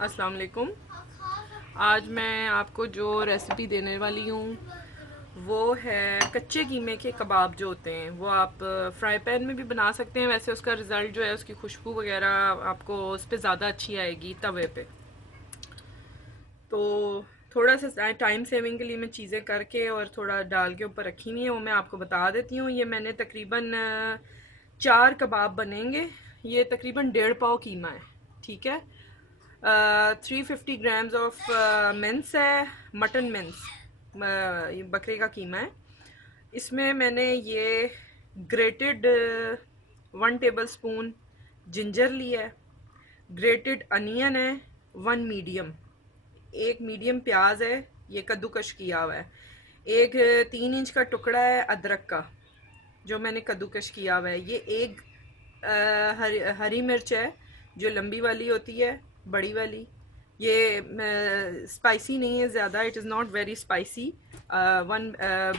अस्सलाम वालेकुम। आज मैं आपको जो रेसिपी देने वाली हूँ वो है कच्चे कीमे के कबाब जो होते हैं। वो आप फ्राई पैन में भी बना सकते हैं, वैसे उसका रिज़ल्ट जो है उसकी खुशबू वगैरह आपको उस पर ज़्यादा अच्छी आएगी तवे पे। तो थोड़ा सा टाइम सेविंग के लिए मैं चीज़ें करके और थोड़ा डाल के ऊपर रखी हुई हैं, वो मैं आपको बता देती हूँ। ये मैंने तकरीबन 4 कबाब बनेंगे। ये तकरीबन 1.5 पाव कीमा है, ठीक है। 350 ग्राम्स ऑफ मिन्स है, मटन मिन्स, ये बकरे का कीमा है। इसमें मैंने ये ग्रेटेड 1 टेबल स्पून जिंजर लिया है, ग्रेटेड अनियन है 1 मीडियम, एक मीडियम प्याज है, ये कद्दूकश किया हुआ है। एक 3 इंच का टुकड़ा है अदरक का जो मैंने कद्दूकश किया हुआ है। ये एक हरी मिर्च है जो लंबी वाली होती है, बड़ी वाली। ये स्पाइसी नहीं है ज़्यादा, it is not very spicy. 1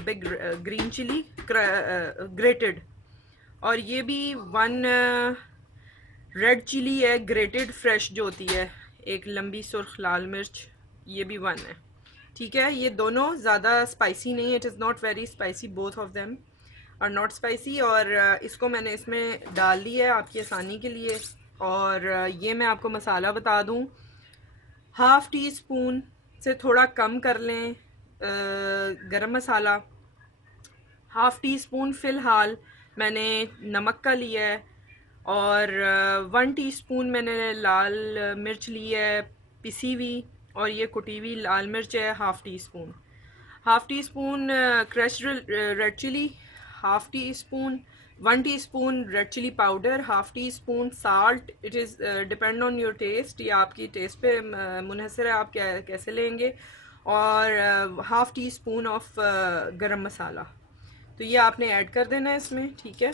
big green chilli grated. और ये भी 1 रेड चिली है ग्रेटेड फ्रेश जो होती है, एक लंबी सुर्ख लाल मिर्च, ये भी 1 है, ठीक है। ये दोनों ज़्यादा स्पाइसी नहीं है, it is not very spicy, both of them और नॉट स्पाइसी। और इसको मैंने इसमें डाल दिया है आपकी आसानी के लिए। और ये मैं आपको मसाला बता दूं, 1/2 टी स्पून से थोड़ा कम कर लें गरम मसाला। 1/2 टी स्पून फ़िलहाल मैंने नमक का लिया है। और 1 टीस्पून मैंने लाल मिर्च ली है पिसी हुई। और ये कुटी हुई लाल मिर्च है 1/2 teaspoon. 1/2 teaspoon crushed red chilli, 1/2 teaspoon 1 teaspoon red chilli powder, 1/2 teaspoon salt. It is depend on your taste, ये आपकी टेस्ट पे मुनहसर है आप कैसे लेंगे। और 1/2 टी स्पून ऑफ गरम मसाला, तो ये आपने ऐड कर देना है इसमें, ठीक है।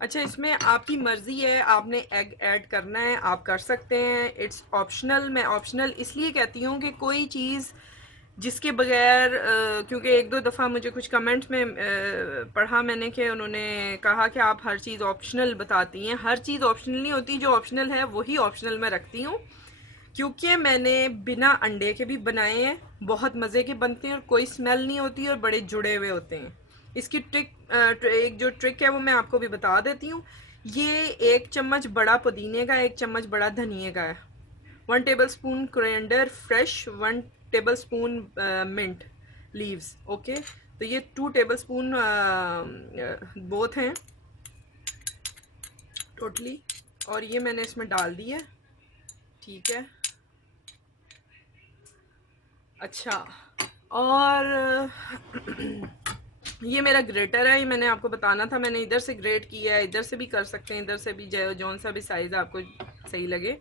अच्छा, इसमें आपकी मर्ज़ी है, आपने एग ऐड करना है आप कर सकते हैं, इट्स ऑप्शनल। मैं ऑप्शनल इसलिए कहती हूँ कि कोई चीज़ जिसके बगैर क्योंकि एक दो दफ़ा मुझे कुछ कमेंट्स में पढ़ा मैंने कि उन्होंने कहा कि आप हर चीज़ ऑप्शनल बताती हैं। हर चीज़ ऑप्शनल नहीं होती, जो ऑप्शनल है वही ऑप्शनल मैं रखती हूँ। क्योंकि मैंने बिना अंडे के भी बनाए हैं, बहुत मज़े के बनते हैं और कोई स्मेल नहीं होती और बड़े जुड़े हुए होते हैं। इसकी एक जो ट्रिक है वो मैं आपको भी बता देती हूँ। ये 1 चम्मच बड़ा पुदीने का, 1 चम्मच बड़ा धनिए का है, 1 tablespoon coriander fresh, 1 tablespoon mint leaves, okay. तो ये 2 टेबल स्पून बोथ हैं टोटली। और ये मैंने इसमें डाल दी है, ठीक है। अच्छा, और ये मेरा ग्रेटर है, ये मैंने आपको बताना था, मैंने इधर से ग्रेट किया है, इधर से भी कर सकते हैं, इधर से भी, जौन सा भी साइज़ आपको सही लगे।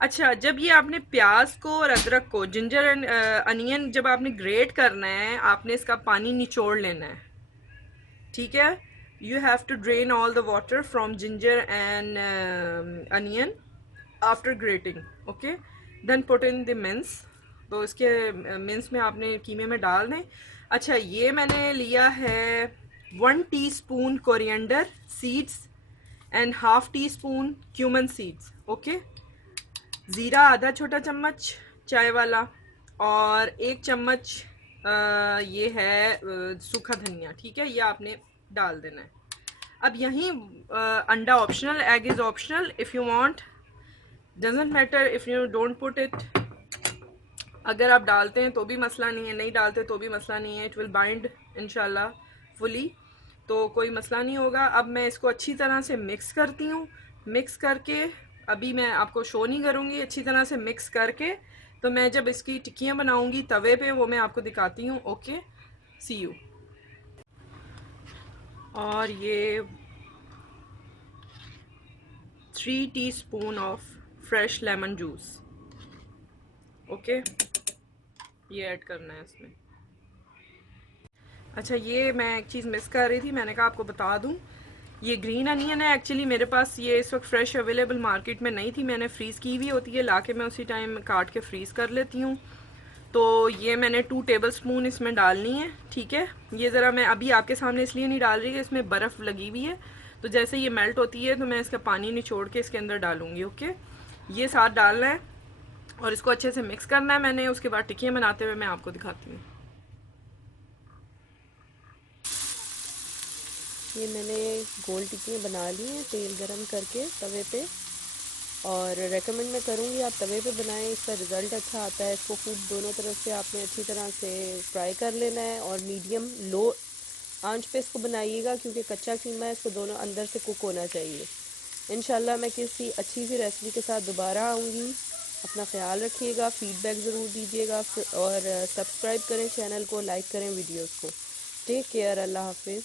अच्छा, जब ये आपने प्याज को और अदरक को, जिंजर एंड अनियन जब आपने ग्रेट करना है, आपने इसका पानी निचोड़ लेना है, ठीक है। You have to drain all the water from ginger and onion after grating, okay. Then put in the mince, तो इसके मिन्स में आपने कीमे में डाल दें। अच्छा, ये मैंने लिया है 1 teaspoon coriander seeds and 1/2 teaspoon cumin seeds, okay. ज़ीरा आधा छोटा चम्मच चाय वाला। और 1 चम्मच ये है सूखा धनिया, ठीक है। ये आपने डाल देना है। अब यहीं अंडा optional, egg is optional, if you want, doesn't matter if you don't put it. अगर आप डालते हैं तो भी मसला नहीं है, नहीं डालते तो भी मसला नहीं है, इट विल बाइंड इंशाल्लाह फुली, तो कोई मसला नहीं होगा। अब मैं इसको अच्छी तरह से मिक्स करती हूँ। मिक्स करके अभी मैं आपको शो नहीं करूँगी, अच्छी तरह से मिक्स करके तो मैं जब इसकी टिक्कियाँ बनाऊँगी तवे पे वो मैं आपको दिखाती हूँ, ओके। C you. और ये 3 teaspoon of fresh lemon juice, okay, ये ऐड करना है इसमें। अच्छा, ये मैं एक चीज़ मिस कर रही थी, मैंने कहा आपको बता दूं, ये ग्रीन अनियन है, एक्चुअली मेरे पास ये इस वक्त फ्रेश अवेलेबल मार्केट में नहीं थी, मैंने फ्रीज़ की हुई होती है, लाके मैं उसी टाइम काट के फ्रीज़ कर लेती हूँ। तो ये मैंने 2 टेबलस्पून इसमें डालनी है, ठीक है। ये ज़रा मैं अभी आपके सामने इसलिए नहीं डाल रही कि इसमें बर्फ़ लगी हुई है, तो जैसे ये मेल्ट होती है तो मैं इसका पानी निचोड़ के इसके अंदर डालूंगी। ओके, ये साथ डालना है और इसको अच्छे से मिक्स करना है मैंने। उसके बाद टिक्कियाँ बनाते हुए मैं आपको दिखाती हूँ। ये मैंने गोल टिक्कियाँ बना ली हैं तेल गरम करके तवे पे, और रेकमेंड मैं करूँगी आप तवे पे बनाएं, इसका रिज़ल्ट अच्छा आता है। इसको खूब दोनों तरफ से आपने अच्छी तरह से फ्राई कर लेना है और मीडियम लो आंच पे इसको बनाइएगा, क्योंकि कच्चा कीमा है, इसको दोनों अंदर से कुक होना चाहिए। इंशाल्लाह मैं किसी अच्छी सी रेसिपी के साथ दोबारा आऊँगी। अपना ख्याल रखिएगा, फीडबैक ज़रूर दीजिएगा और सब्सक्राइब करें चैनल को, लाइक करें वीडियोज़ को। टेक केयर, अल्लाह हाफिज़।